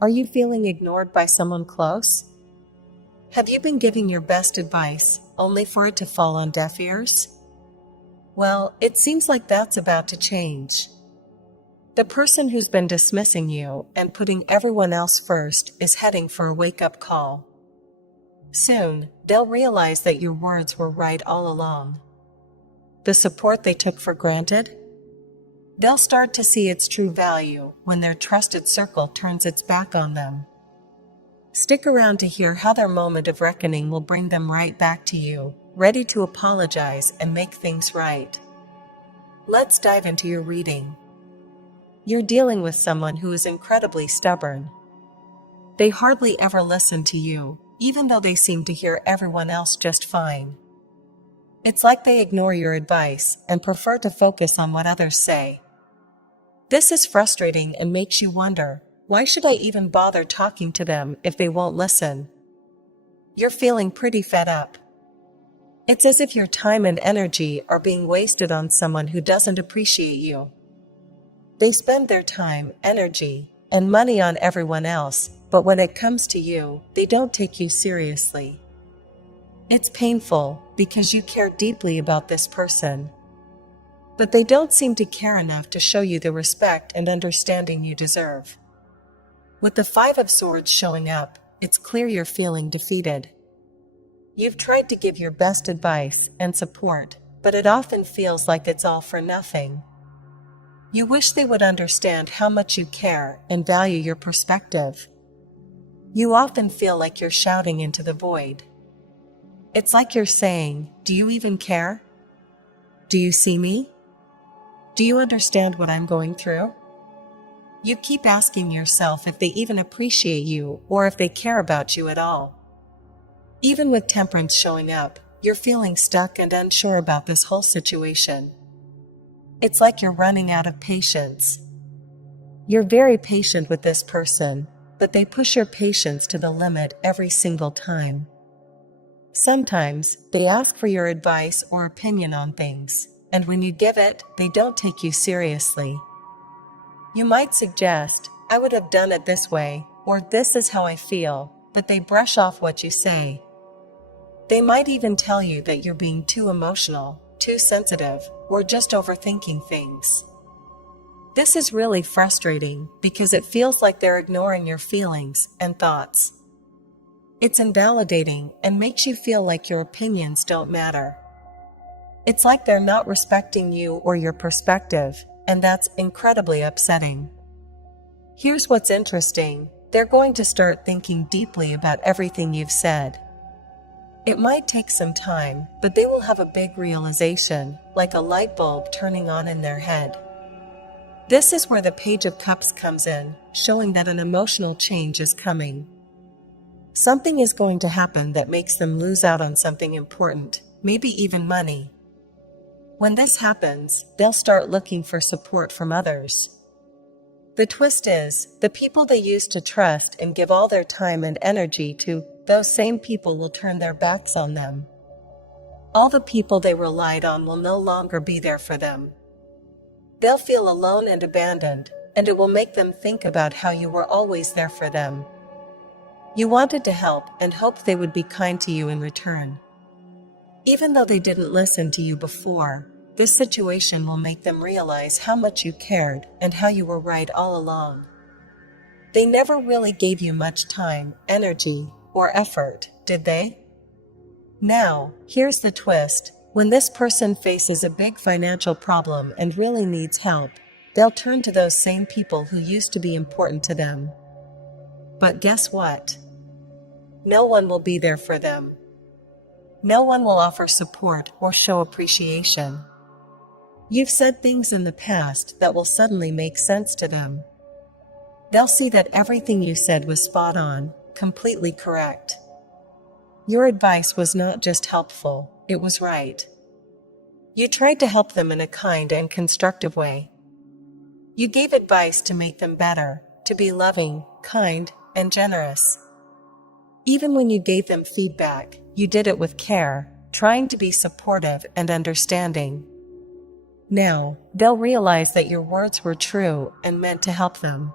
Are you feeling ignored by someone close? Have you been giving your best advice, only for it to fall on deaf ears? Well, it seems like that's about to change. The person who's been dismissing you and putting everyone else first is heading for a wake-up call. Soon, they'll realize that your words were right all along. The support they took for granted? They'll start to see its true value when their trusted circle turns its back on them. Stick around to hear how their moment of reckoning will bring them right back to you, ready to apologize and make things right. Let's dive into your reading. You're dealing with someone who is incredibly stubborn. They hardly ever listen to you, even though they seem to hear everyone else just fine. It's like they ignore your advice and prefer to focus on what others say. This is frustrating and makes you wonder, why should I even bother talking to them if they won't listen? You're feeling pretty fed up. It's as if your time and energy are being wasted on someone who doesn't appreciate you. They spend their time, energy, and money on everyone else, but when it comes to you, they don't take you seriously. It's painful because you care deeply about this person. But they don't seem to care enough to show you the respect and understanding you deserve. With the Five of Swords showing up, it's clear you're feeling defeated. You've tried to give your best advice and support, but it often feels like it's all for nothing. You wish they would understand how much you care and value your perspective. You often feel like you're shouting into the void. It's like you're saying, "Do you even care? Do you see me? Do you understand what I'm going through?" You keep asking yourself if they even appreciate you or if they care about you at all. Even with Temperance showing up, you're feeling stuck and unsure about this whole situation. It's like you're running out of patience. You're very patient with this person, but they push your patience to the limit every single time. Sometimes, they ask for your advice or opinion on things, and when you give it, they don't take you seriously. You might suggest, "I would have done it this way," or "This is how I feel," but they brush off what you say. They might even tell you that you're being too emotional, too sensitive, or just overthinking things. This is really frustrating because it feels like they're ignoring your feelings and thoughts. It's invalidating and makes you feel like your opinions don't matter. It's like they're not respecting you or your perspective, and that's incredibly upsetting. Here's what's interesting. They're going to start thinking deeply about everything you've said. It might take some time, but they will have a big realization, like a light bulb turning on in their head. This is where the Page of Cups comes in, showing that an emotional change is coming. Something is going to happen that makes them lose out on something important, maybe even money. When this happens, they'll start looking for support from others. The twist is, the people they used to trust and give all their time and energy to, those same people will turn their backs on them. All the people they relied on will no longer be there for them. They'll feel alone and abandoned, and it will make them think about how you were always there for them. You wanted to help and hoped they would be kind to you in return. Even though they didn't listen to you before, this situation will make them realize how much you cared and how you were right all along. They never really gave you much time, energy, or effort, did they? Now, here's the twist. When this person faces a big financial problem and really needs help, they'll turn to those same people who used to be important to them. But guess what? No one will be there for them. No one will offer support or show appreciation. You've said things in the past that will suddenly make sense to them. They'll see that everything you said was spot on, completely correct. Your advice was not just helpful, it was right. You tried to help them in a kind and constructive way. You gave advice to make them better, to be loving, kind, and generous. Even when you gave them feedback, you did it with care, trying to be supportive and understanding. Now, they'll realize that your words were true and meant to help them.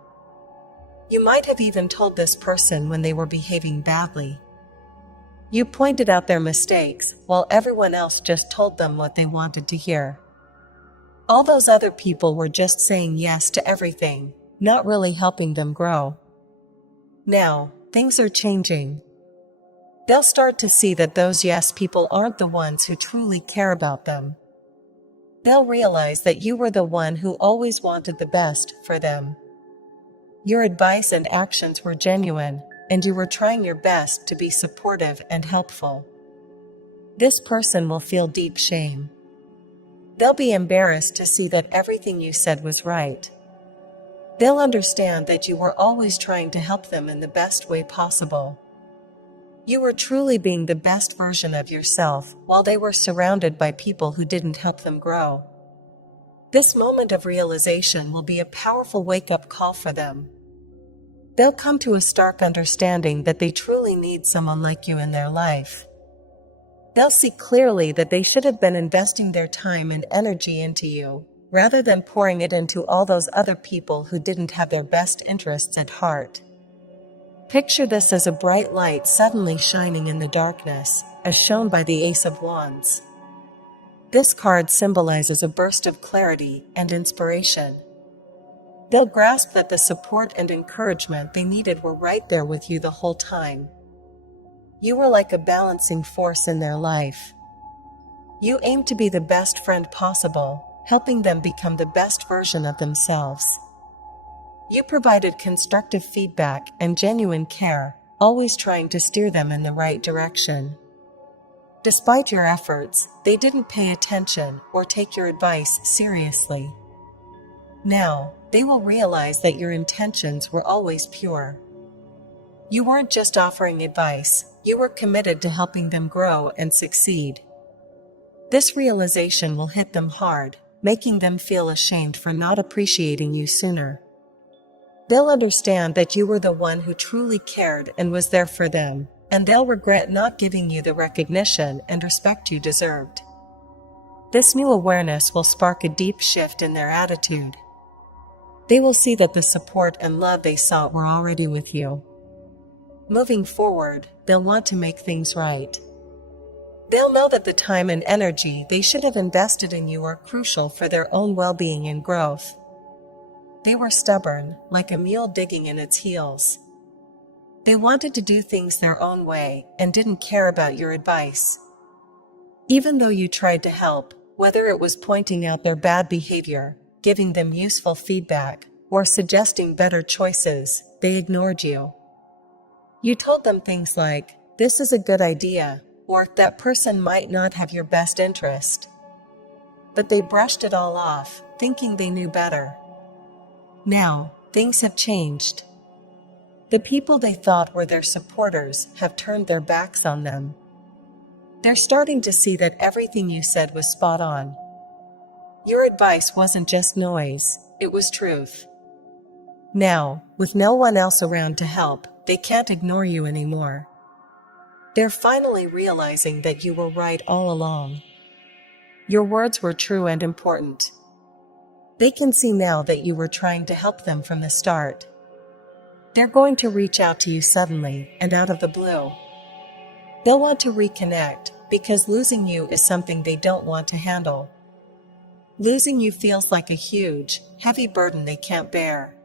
You might have even told this person when they were behaving badly. You pointed out their mistakes, while everyone else just told them what they wanted to hear. All those other people were just saying yes to everything, not really helping them grow. Now, things are changing. They'll start to see that those yes people aren't the ones who truly care about them. They'll realize that you were the one who always wanted the best for them. Your advice and actions were genuine, and you were trying your best to be supportive and helpful. This person will feel deep shame. They'll be embarrassed to see that everything you said was right. They'll understand that you were always trying to help them in the best way possible. You were truly being the best version of yourself while they were surrounded by people who didn't help them grow. This moment of realization will be a powerful wake-up call for them. They'll come to a stark understanding that they truly need someone like you in their life. They'll see clearly that they should have been investing their time and energy into you, rather than pouring it into all those other people who didn't have their best interests at heart. Picture this as a bright light suddenly shining in the darkness, as shown by the Ace of Wands. This card symbolizes a burst of clarity and inspiration. They'll grasp that the support and encouragement they needed were right there with you the whole time. You were like a balancing force in their life. You aimed to be the best friend possible, helping them become the best version of themselves. You provided constructive feedback and genuine care, always trying to steer them in the right direction. Despite your efforts, they didn't pay attention or take your advice seriously. Now, they will realize that your intentions were always pure. You weren't just offering advice, you were committed to helping them grow and succeed. This realization will hit them hard, making them feel ashamed for not appreciating you sooner. They'll understand that you were the one who truly cared and was there for them, and they'll regret not giving you the recognition and respect you deserved. This new awareness will spark a deep shift in their attitude. They will see that the support and love they sought were already with you. Moving forward, they'll want to make things right. They'll know that the time and energy they should have invested in you are crucial for their own well-being and growth. They were stubborn, like a mule digging in its heels. They wanted to do things their own way and didn't care about your advice. Even though you tried to help, whether it was pointing out their bad behavior, giving them useful feedback, or suggesting better choices, they ignored you. You told them things like, "This is a good idea," or "That person might not have your best interest." But they brushed it all off, thinking they knew better. Now, things have changed. The people they thought were their supporters have turned their backs on them. They're starting to see that everything you said was spot on. Your advice wasn't just noise, it was truth. Now, with no one else around to help, they can't ignore you anymore. They're finally realizing that you were right all along. Your words were true and important. They can see now that you were trying to help them from the start. They're going to reach out to you suddenly and out of the blue. They'll want to reconnect because losing you is something they don't want to handle. Losing you feels like a huge, heavy burden they can't bear.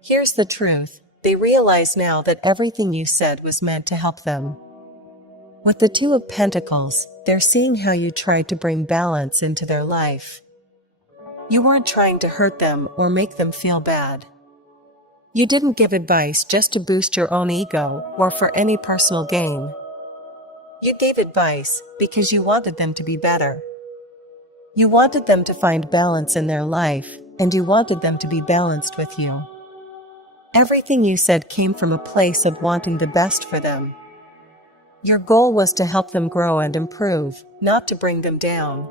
Here's the truth, they realize now that everything you said was meant to help them. With the Two of Pentacles, they're seeing how you tried to bring balance into their life. You weren't trying to hurt them or make them feel bad. You didn't give advice just to boost your own ego or for any personal gain. You gave advice because you wanted them to be better. You wanted them to find balance in their life, and you wanted them to be balanced with you. Everything you said came from a place of wanting the best for them. Your goal was to help them grow and improve, not to bring them down.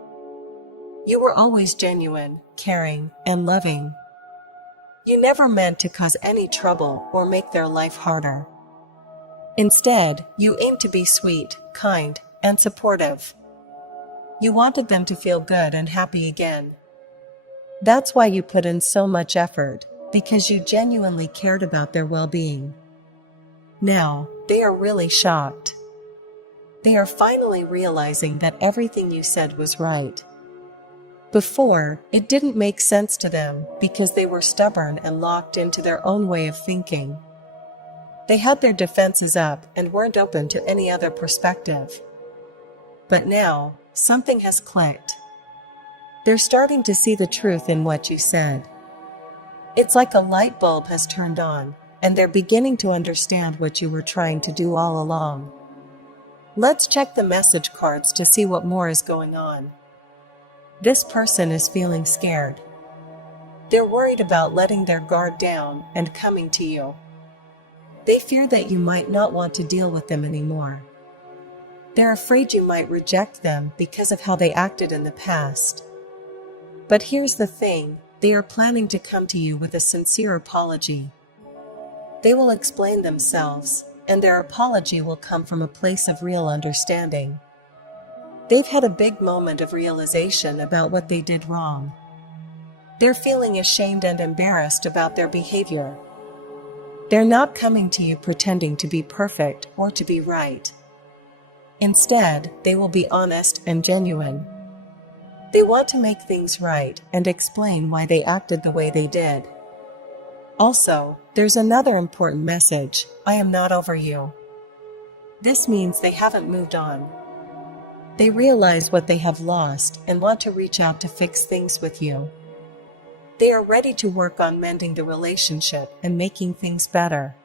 You were always genuine, caring, and loving. You never meant to cause any trouble or make their life harder. Instead, you aimed to be sweet, kind, and supportive. You wanted them to feel good and happy again. That's why you put in so much effort, because you genuinely cared about their well-being. Now, they are really shocked. They are finally realizing that everything you said was right. Before, it didn't make sense to them because they were stubborn and locked into their own way of thinking. They had their defenses up and weren't open to any other perspective. But now, something has clicked. They're starting to see the truth in what you said. It's like a light bulb has turned on, and they're beginning to understand what you were trying to do all along. Let's check the message cards to see what more is going on. This person is feeling scared. They're worried about letting their guard down and coming to you. They fear that you might not want to deal with them anymore. They're afraid you might reject them because of how they acted in the past. But here's the thing, they are planning to come to you with a sincere apology. They will explain themselves, and their apology will come from a place of real understanding. They've had a big moment of realization about what they did wrong. They're feeling ashamed and embarrassed about their behavior. They're not coming to you pretending to be perfect or to be right. Instead, they will be honest and genuine. They want to make things right and explain why they acted the way they did. Also, there's another important message: I am not over you. This means they haven't moved on. They realize what they have lost and want to reach out to fix things with you. They are ready to work on mending the relationship and making things better.